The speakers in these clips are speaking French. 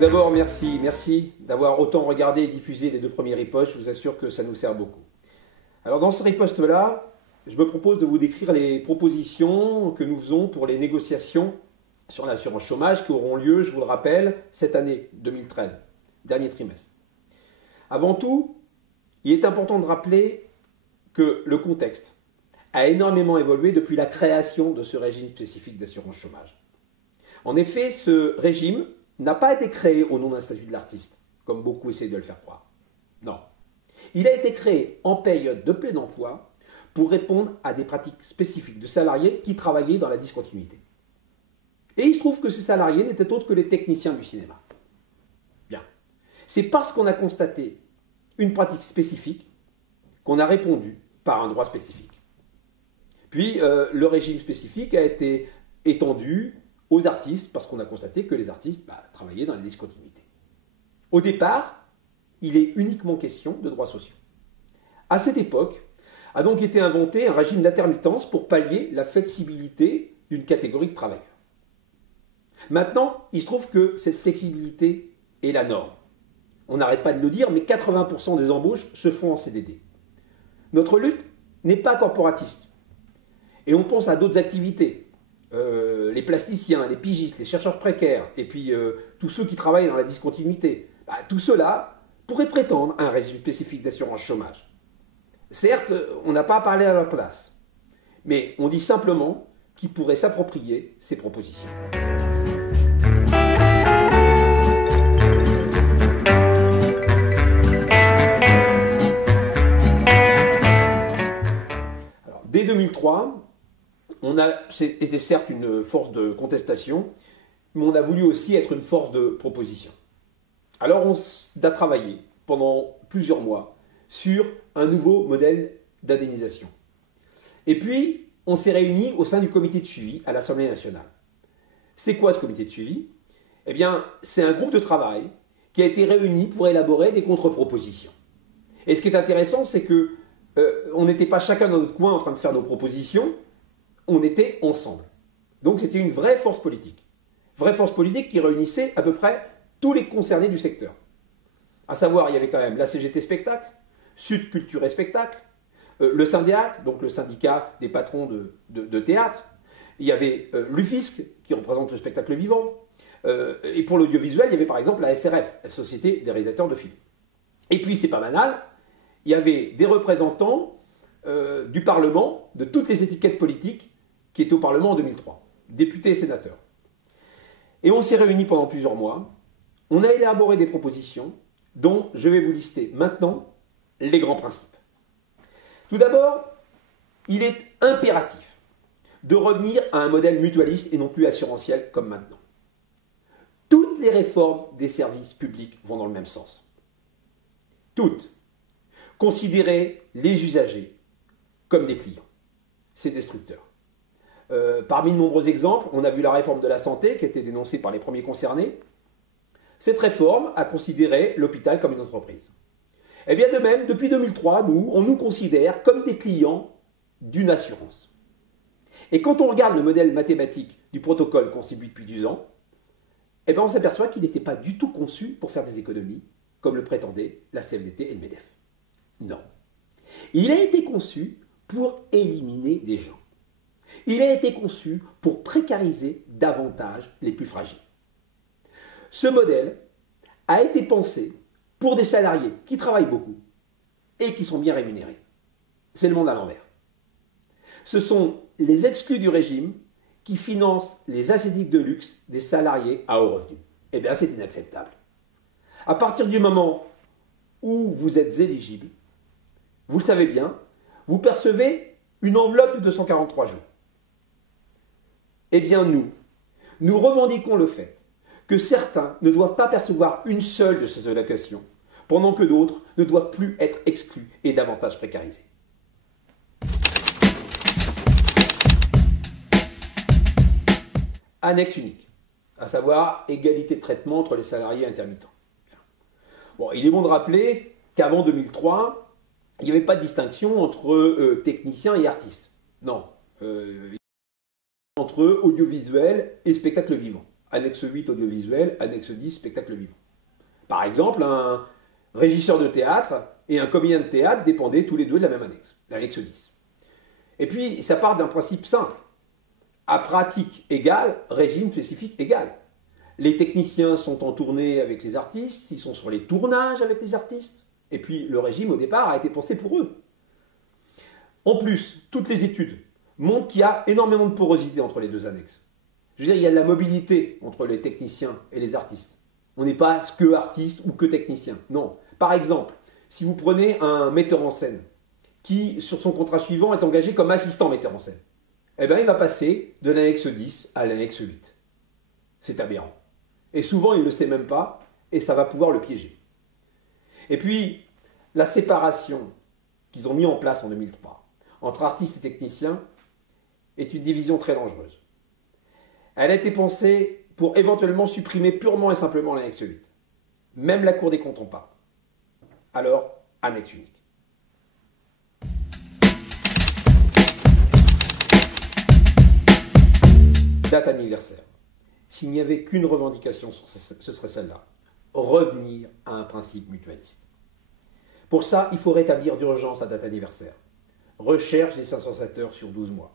d'abord, merci d'avoir autant regardé et diffusé les 2 premiers ripostes. Je vous assure que ça nous sert beaucoup. Alors dans ce riposte-là, je me propose de vous décrire les propositions que nous faisons pour les négociations sur l'assurance chômage qui auront lieu, je vous le rappelle, cette année 2013, dernier trimestre. Avant tout, il est important de rappeler que le contexte a énormément évolué depuis la création de ce régime spécifique d'assurance chômage. En effet, ce régime n'a pas été créé au nom d'un statut de l'artiste, comme beaucoup essayent de le faire croire. Non. Il a été créé en période de plein emploi pour répondre à des pratiques spécifiques de salariés qui travaillaient dans la discontinuité. Et il se trouve que ces salariés n'étaient autres que les techniciens du cinéma. Bien. C'est parce qu'on a constaté une pratique spécifique qu'on a répondu par un droit spécifique. Puis le régime spécifique a été étendu aux artistes parce qu'on a constaté que les artistes travaillaient dans la discontinuité. Au départ, il est uniquement question de droits sociaux. À cette époque, a donc été inventé un régime d'intermittence pour pallier la flexibilité d'une catégorie de travailleurs. Maintenant, il se trouve que cette flexibilité est la norme. On n'arrête pas de le dire, mais 80% des embauches se font en CDD. Notre lutte n'est pas corporatiste. Et on pense à d'autres activités. Les plasticiens, les pigistes, les chercheurs précaires, et puis tous ceux qui travaillent dans la discontinuité. Tout cela pourrait prétendre à un régime spécifique d'assurance chômage. Certes, on n'a pas parlé à leur place, mais on dit simplement qu'ils pourraient s'approprier ces propositions. Alors, dès 2003, c'était certes une force de contestation, mais on a voulu aussi être une force de proposition. Alors on a travaillé pendant plusieurs mois sur un nouveau modèle d'indemnisation. Et puis, on s'est réunis au sein du comité de suivi à l'Assemblée nationale. C'est quoi ce comité de suivi? Eh bien, c'est un groupe de travail qui a été réuni pour élaborer des contre-propositions. Et ce qui est intéressant, c'est que on n'était pas chacun dans notre coin en train de faire nos propositions, on était ensemble. Donc c'était une vraie force politique. Vraie force politique qui réunissait à peu près tous les concernés du secteur. À savoir, il y avait quand même la CGT Spectacle, Sud Culture et Spectacle, le Syndiac, donc le syndicat des patrons de théâtre. Il y avait l'UFISC, qui représente le spectacle vivant. Et pour l'audiovisuel, il y avait par exemple la SRF, la Société des réalisateurs de films. Et puis, c'est pas banal, il y avait des représentants du Parlement, de toutes les étiquettes politiques qui étaient au Parlement en 2003, députés et sénateurs. Et on s'est réunis pendant plusieurs mois, on a élaboré des propositions dont je vais vous lister maintenant les grands principes. Tout d'abord, il est impératif de revenir à un modèle mutualiste et non plus assurantiel comme maintenant. Toutes les réformes des services publics vont dans le même sens. Toutes. Considérer les usagers comme des clients. C'est destructeur. Parmi de nombreux exemples, on a vu la réforme de la santé qui a été dénoncée par les premiers concernés. Cette réforme a considéré l'hôpital comme une entreprise. Et bien de même, depuis 2003, on nous considère comme des clients d'une assurance. Et quand on regarde le modèle mathématique du protocole conçu depuis 10 ans, eh bien on s'aperçoit qu'il n'était pas du tout conçu pour faire des économies, comme le prétendaient la CFDT et le MEDEF. Non. Il a été conçu pour éliminer des gens. Il a été conçu pour précariser davantage les plus fragiles. Ce modèle a été pensé pour des salariés qui travaillent beaucoup et qui sont bien rémunérés. C'est le monde à l'envers. Ce sont les exclus du régime qui financent les esthétiques de luxe des salariés à haut revenu. Eh bien, c'est inacceptable. À partir du moment où vous êtes éligible, vous le savez bien, vous percevez une enveloppe de 243 jours. Eh bien, nous revendiquons le fait que certains ne doivent pas percevoir une seule de ces allocations, pendant que d'autres ne doivent plus être exclus et davantage précarisés. Annexe unique, à savoir égalité de traitement entre les salariés intermittents. Bon, il est bon de rappeler qu'avant 2003, il n'y avait pas de distinction entre techniciens et artistes. Non. Entre audiovisuel et spectacle vivant. annexe 8 audiovisuel, annexe 10 spectacle vivant. Par exemple, un régisseur de théâtre et un comédien de théâtre dépendaient tous les deux de la même annexe, l'annexe 10. Et puis, ça part d'un principe simple. À pratique égale, régime spécifique égal. Les techniciens sont en tournée avec les artistes, ils sont sur les tournages avec les artistes. Et puis, le régime, au départ, a été pensé pour eux. En plus, toutes les études montrent qu'il y a énormément de porosité entre les deux annexes. Je veux dire, il y a de la mobilité entre les techniciens et les artistes. On n'est pas que artiste ou que technicien. Non. Par exemple, si vous prenez un metteur en scène qui, sur son contrat suivant, est engagé comme assistant metteur en scène, eh bien, il va passer de l'annexe 10 à l'annexe 8. C'est aberrant. Et souvent, il ne le sait même pas, et ça va pouvoir le piéger. Et puis, la séparation qu'ils ont mis en place en 2003 entre artistes et techniciens est une division très dangereuse. Elle a été pensée pour éventuellement supprimer purement et simplement l'annexe 8. Même la Cour des comptes en parle. Alors, annexe unique. Date anniversaire. S'il n'y avait qu'une revendication, ce serait celle-là. Revenir à un principe mutualiste. Pour ça, il faut rétablir d'urgence la date anniversaire. Recherche des 507 heures sur 12 mois.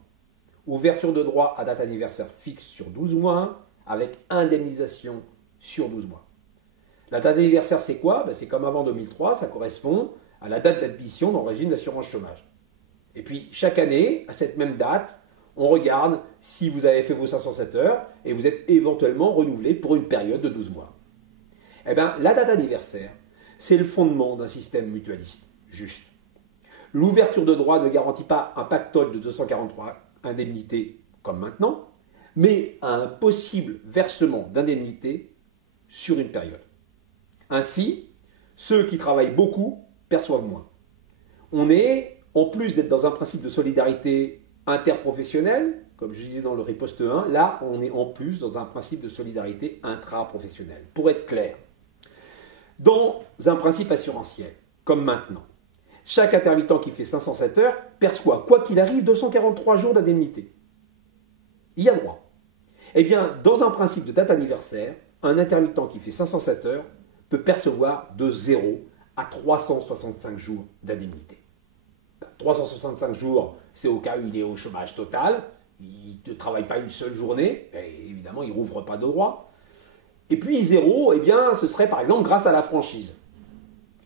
Ouverture de droit à date anniversaire fixe sur 12 mois, avec indemnisation sur 12 mois. La date anniversaire, c'est quoi? C'est comme avant 2003, ça correspond à la date d'admission dans le régime d'assurance chômage. Et puis, chaque année, à cette même date, on regarde si vous avez fait vos 507 heures et vous êtes éventuellement renouvelé pour une période de 12 mois. Eh bien, la date anniversaire, c'est le fondement d'un système mutualiste juste. L'ouverture de droit ne garantit pas un pactole de 243 indemnités comme maintenant, mais un possible versement d'indemnités sur une période. Ainsi, ceux qui travaillent beaucoup perçoivent moins. On est, en plus d'être dans un principe de solidarité interprofessionnelle, comme je disais dans le riposte 1, là on est en plus dans un principe de solidarité intraprofessionnelle. Pour être clair, dans un principe assurantiel, comme maintenant, chaque intermittent qui fait 507 heures perçoit, quoi qu'il arrive, 243 jours d'indemnité. Il y a droit. Eh bien, dans un principe de date anniversaire, un intermittent qui fait 507 heures peut percevoir de 0 à 365 jours d'indemnité. 365 jours, c'est au cas où il est au chômage total, il ne travaille pas une seule journée, et évidemment, il ne rouvre pas de droit. Et puis 0, eh bien, ce serait par exemple grâce à la franchise.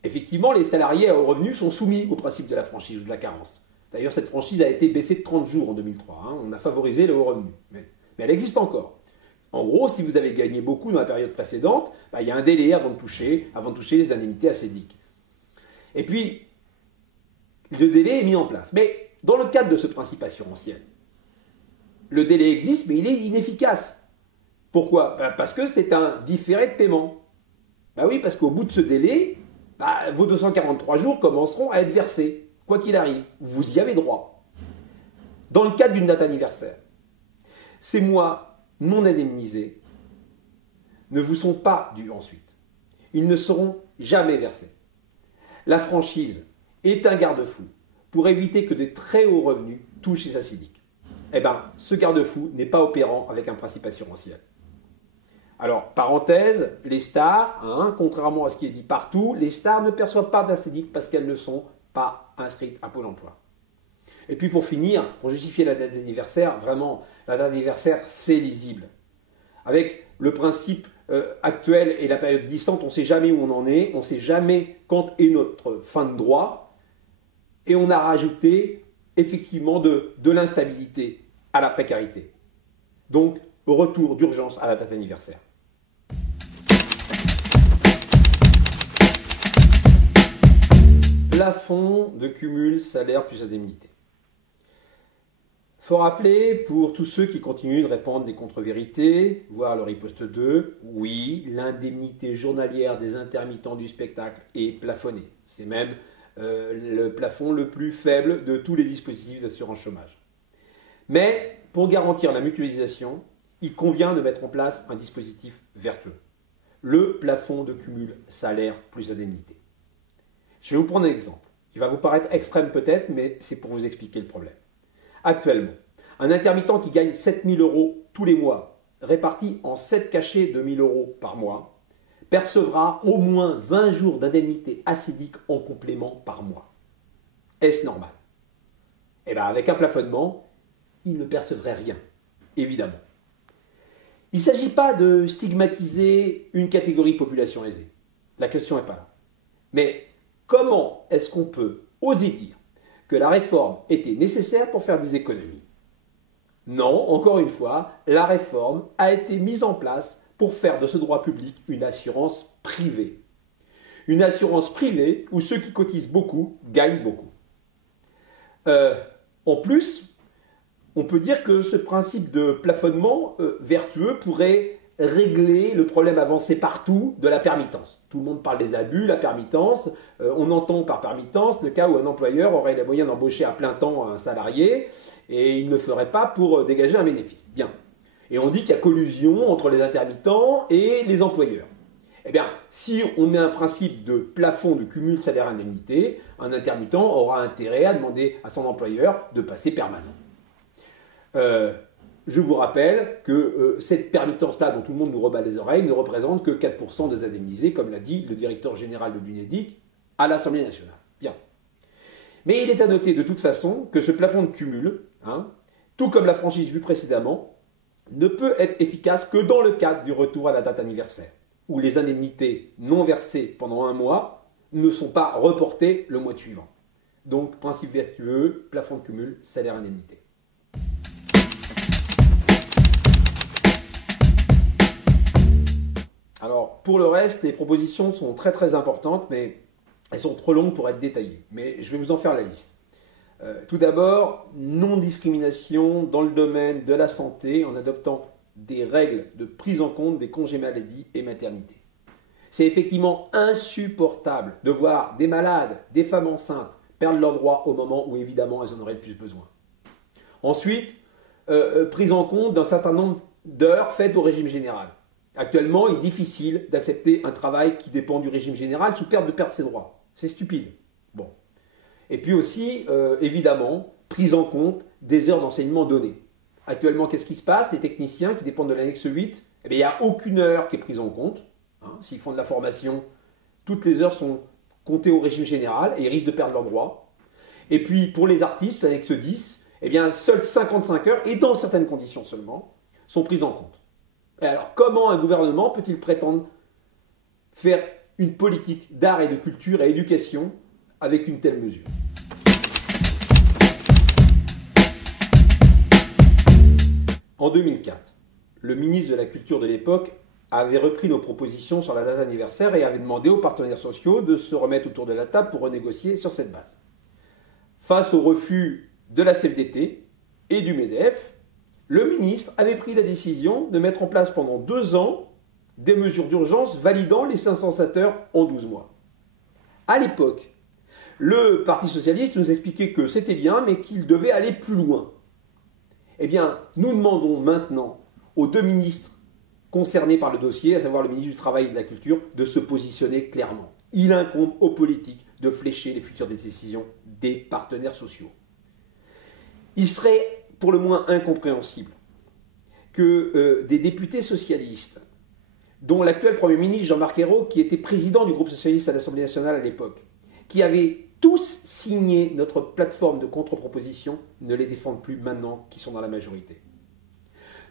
Effectivement, les salariés à haut revenu sont soumis au principe de la franchise ou de la carence. D'ailleurs, cette franchise a été baissée de 30 jours en 2003. On a favorisé le haut revenu. Mais elle existe encore. En gros, si vous avez gagné beaucoup dans la période précédente, il y a un délai avant de toucher les indemnités assédiques. Et puis, le délai est mis en place. Mais dans le cadre de ce principe assurantiel, le délai existe, mais il est inefficace. Pourquoi? Parce que c'est un différé de paiement. Oui, parce qu'au bout de ce délai, vos 243 jours commenceront à être versés, quoi qu'il arrive. Vous y avez droit. Dans le cadre d'une date anniversaire, ces mois non indemnisés ne vous sont pas dus ensuite. Ils ne seront jamais versés. La franchise est un garde-fou pour éviter que de très hauts revenus touchent les assédiques. Ce garde-fou n'est pas opérant avec un principe assurantiel. Alors, parenthèse, les stars, contrairement à ce qui est dit partout, les stars ne perçoivent pas d'assédique parce qu'elles ne sont pas inscrites à Pôle emploi. Et puis pour finir, pour justifier la date d'anniversaire, vraiment, la date d'anniversaire, c'est lisible. Avec le principe actuel et la période glissante, on ne sait jamais où on en est, on ne sait jamais quand est notre fin de droit, et on a rajouté effectivement de l'instabilité à la précarité. Donc, retour d'urgence à la date anniversaire. Plafond de cumul salaire plus indemnité. Il faut rappeler, pour tous ceux qui continuent de répandre des contre-vérités, voire le riposte 2, oui, l'indemnité journalière des intermittents du spectacle est plafonnée. C'est même le plafond le plus faible de tous les dispositifs d'assurance chômage. Mais pour garantir la mutualisation, il convient de mettre en place un dispositif vertueux. Le plafond de cumul salaire plus indemnité. Je vais vous prendre un exemple. Il va vous paraître extrême peut-être, mais c'est pour vous expliquer le problème. Actuellement, un intermittent qui gagne 7 000 € tous les mois réparti en 7 cachets de 1 000 € par mois, percevra au moins 20 jours d'indemnité acidique en complément par mois. Est-ce normal? Eh bien, avec un plafonnement, il ne percevrait rien, évidemment. Il ne s'agit pas de stigmatiser une catégorie de population aisée. La question n'est pas là. Mais comment est-ce qu'on peut oser dire que la réforme était nécessaire pour faire des économies? Non, encore une fois, la réforme a été mise en place pour faire de ce droit public une assurance privée. Une assurance privée où ceux qui cotisent beaucoup gagnent beaucoup. En plus, on peut dire que ce principe de plafonnement vertueux pourrait régler le problème avancé partout de la permittence. Tout le monde parle des abus, la permittence. On entend par permittence le cas où un employeur aurait les moyens d'embaucher à plein temps un salarié et il ne le ferait pas pour dégager un bénéfice. Bien. Et on dit qu'il y a collusion entre les intermittents et les employeurs. Eh bien, si on met un principe de plafond de cumul salaire-indemnité, un intermittent aura intérêt à demander à son employeur de passer permanent. Je vous rappelle que cette permittence-là dont tout le monde nous rebat les oreilles ne représente que 4% des indemnisés, comme l'a dit le directeur général de l'UNEDIC à l'Assemblée nationale. Bien. Mais il est à noter de toute façon que ce plafond de cumul, tout comme la franchise vue précédemment, ne peut être efficace que dans le cadre du retour à la date anniversaire, où les indemnités non versées pendant un mois ne sont pas reportées le mois suivant. Donc, principe vertueux, plafond de cumul, salaire-indemnité. Alors, pour le reste, les propositions sont très très importantes, mais elles sont trop longues pour être détaillées. Mais je vais vous en faire la liste. Tout d'abord, non-discrimination dans le domaine de la santé en adoptant des règles de prise en compte des congés maladie et maternité. C'est effectivement insupportable de voir des malades, des femmes enceintes perdre leurs droits au moment où évidemment elles en auraient le plus besoin. Ensuite, prise en compte d'un certain nombre d'heures faites au régime général. Actuellement, il est difficile d'accepter un travail qui dépend du régime général sous perte de perdre ses droits. C'est stupide. Bon. Et puis aussi, évidemment, prise en compte des heures d'enseignement données. Actuellement, qu'est-ce qui se passe? Les techniciens qui dépendent de l'annexe 8, eh bien, il n'y a aucune heure qui est prise en compte. S'ils font de la formation, toutes les heures sont comptées au régime général et ils risquent de perdre leurs droits. Et puis, pour les artistes, l'annexe 10, eh bien, seules 55 heures, et dans certaines conditions seulement, sont prises en compte. Et alors, comment un gouvernement peut-il prétendre faire une politique d'art et de culture et d'éducation avec une telle mesure? En 2004, le ministre de la Culture de l'époque avait repris nos propositions sur la date anniversaire et avait demandé aux partenaires sociaux de se remettre autour de la table pour renégocier sur cette base. Face au refus de la CFDT et du MEDEF, le ministre avait pris la décision de mettre en place pendant 2 ans des mesures d'urgence validant les 507 heures en 12 mois. À l'époque, le Parti socialiste nous expliquait que c'était bien, mais qu'il devait aller plus loin. Eh bien, nous demandons maintenant aux 2 ministres concernés par le dossier, à savoir le ministre du Travail et de la Culture, de se positionner clairement. Il incombe aux politiques de flécher les futures décisions des partenaires sociaux. Il serait pour le moins incompréhensible que des députés socialistes, dont l'actuel Premier ministre Jean-Marc Ayrault, qui était président du groupe socialiste à l'Assemblée nationale à l'époque, qui avaient tous signé notre plateforme de contre-proposition, ne les défendent plus maintenant qu'ils sont dans la majorité.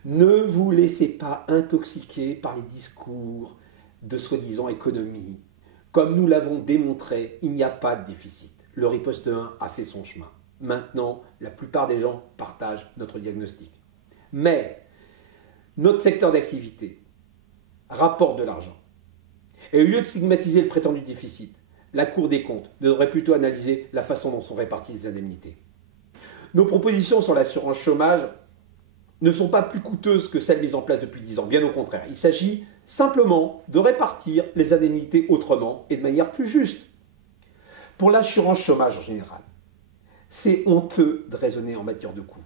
Ne vous laissez pas intoxiquer par les discours de soi-disant économie. Comme nous l'avons démontré, il n'y a pas de déficit. Le riposte 1 a fait son chemin. Maintenant, la plupart des gens partagent notre diagnostic. Mais notre secteur d'activité rapporte de l'argent. Et au lieu de stigmatiser le prétendu déficit, la Cour des comptes devrait plutôt analyser la façon dont sont réparties les indemnités. Nos propositions sur l'assurance chômage ne sont pas plus coûteuses que celles mises en place depuis 10 ans, bien au contraire. Il s'agit simplement de répartir les indemnités autrement et de manière plus juste. Pour l'assurance chômage en général, c'est honteux de raisonner en matière de coûts.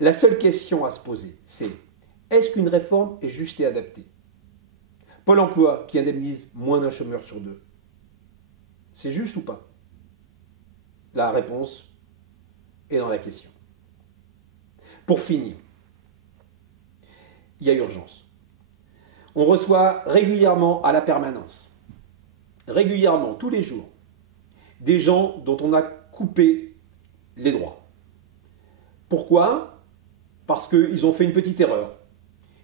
La seule question à se poser, c'est est-ce qu'une réforme est juste et adaptée? Pôle emploi qui indemnise moins d'un chômeur sur 2, c'est juste ou pas? La réponse est dans la question. Pour finir, il y a urgence. On reçoit régulièrement à la permanence, régulièrement, tous les jours, des gens dont on a coupé les droits. Pourquoi? Parce qu'ils ont fait une petite erreur.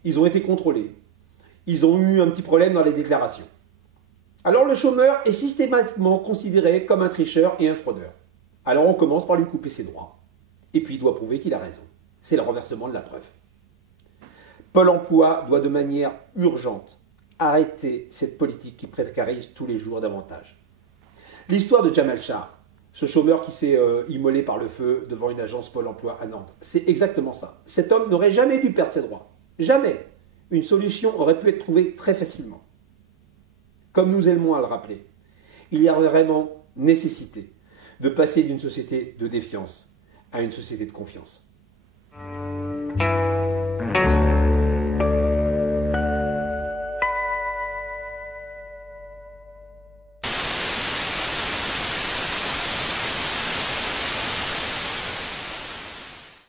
Ils ont été contrôlés. Ils ont eu un petit problème dans les déclarations. Alors le chômeur est systématiquement considéré comme un tricheur et un fraudeur. Alors on commence par lui couper ses droits. Et puis il doit prouver qu'il a raison. C'est le renversement de la preuve. Pôle emploi doit de manière urgente arrêter cette politique qui précarise tous les jours davantage. L'histoire de Jamal Char, ce chômeur qui s'est immolé par le feu devant une agence Pôle emploi à Nantes, c'est exactement ça. Cet homme n'aurait jamais dû perdre ses droits. Jamais. Une solution aurait pu être trouvée très facilement. Comme nous aimons à le rappeler, il y a vraiment nécessité de passer d'une société de défiance à une société de confiance.